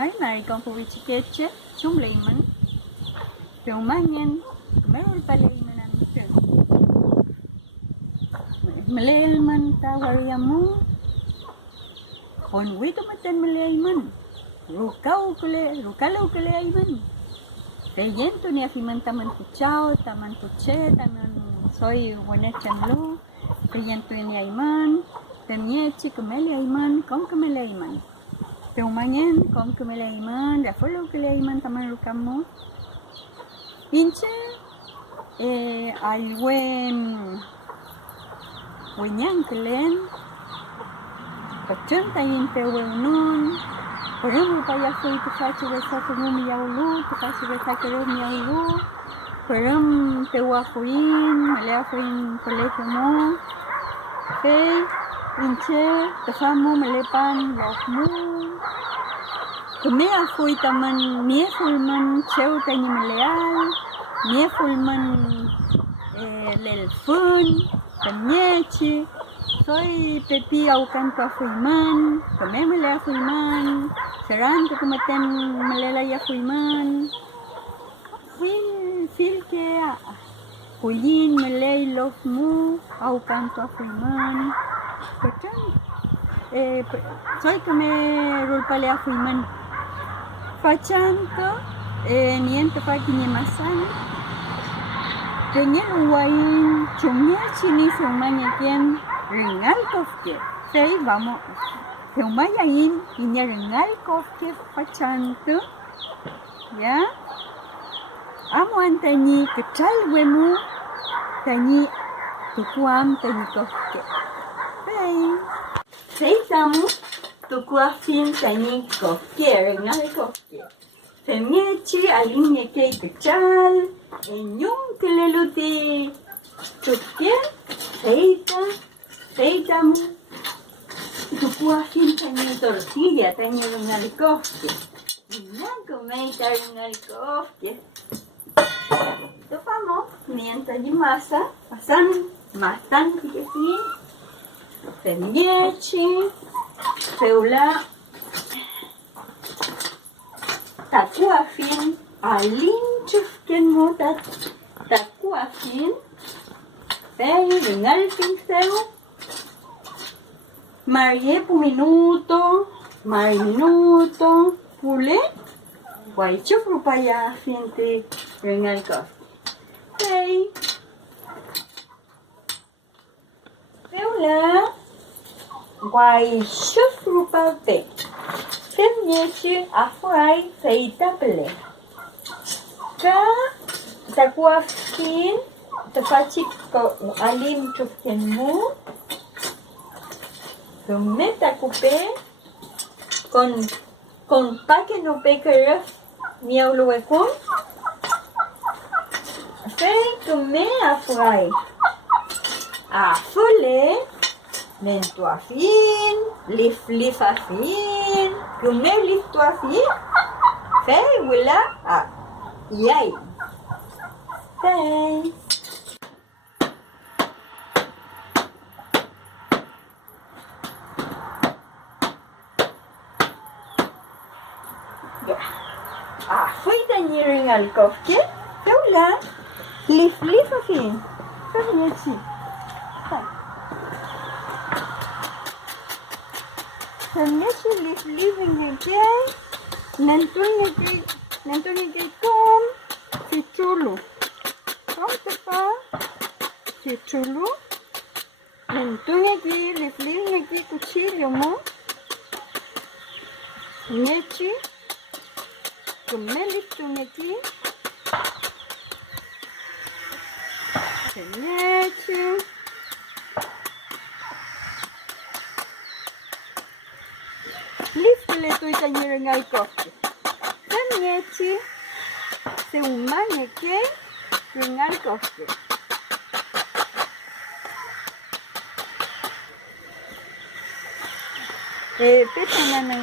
Ay, mari con pubichikeche, chumleiman. Peumanyan, meron paleiman ang ito. Malayman tawariyamu. Onwito matan malayman. Rukalau kalayman. Tayento ni afiman taman kuchao, taman kuche, taman soy wanechanlo. Tayento ni ayman. Temiechi kumeli ayman, kom kumeli ayman. Peumanyan, kom kumeli ayman. Dafollow kalayman taman rukamu. Pinche, aywen, wenyang kelen, pachun tayin peweunon, perem upaya fui tufachi besa kemu miyaulu, tufachi besa kemu miyaulu, perem pewafuin, maleafuin pelekemu, hey, pinche, tefamu melepan lokmu. Kumea fui taman miefulman cheu tanyi meleal, miefulman lelfun, tamiechi, soy pepi au kanto afuiman, kame melea fuiman, seran tu kumaten melela ya fuiman, fil ke kuyin melei lofmu au kanto afuiman, kacang, soy kame rulpale afuiman. Fachanto, niente pa kinyemasan. Tenyen uwain, chumnya chini seumanya kien rengal kofke. Sei vamos, seumanya in inya rengal kofke fachanto. Ya, amuan tani kecal wemu, tani tukuam tani kofke. Sei tamu. Tukuafin tani kofke, rengal kofke. Femiechi alinye kei kechal, enyum keleluti chukke, seitamu. Tukuafin tani tortilla, tani rengal kofke. Nanko meita rengal kofke. Topamo, mientras di masa, matan kiki. Femiechi. Feula takuafin alin chufken motat takuafin fei rengal pincel marie minuto pule guay chuf rupaya finti rengal kof fei feula guay chuf rupate temiechi afuai feita pele ka takuafin tafachik ko alim chufkenmu meta kupe con pake no peker miauluekun fe kume afuai afule mentuafin, lifafin, kume liftuafin, fei wila yay, fei. Fui tani rengal kofke, fei wila, lifafin, fei nyechi. Semesi living nege, nentu nege kom, si chulu. Kom tepa, si chulu. Nentu nege, living nege cuchillo mo. Nechi, kumelitu nege. Nechi. Listo, le estoy cayendo al cofre. Tamiechi, se humane que rengal cofre. Pesa na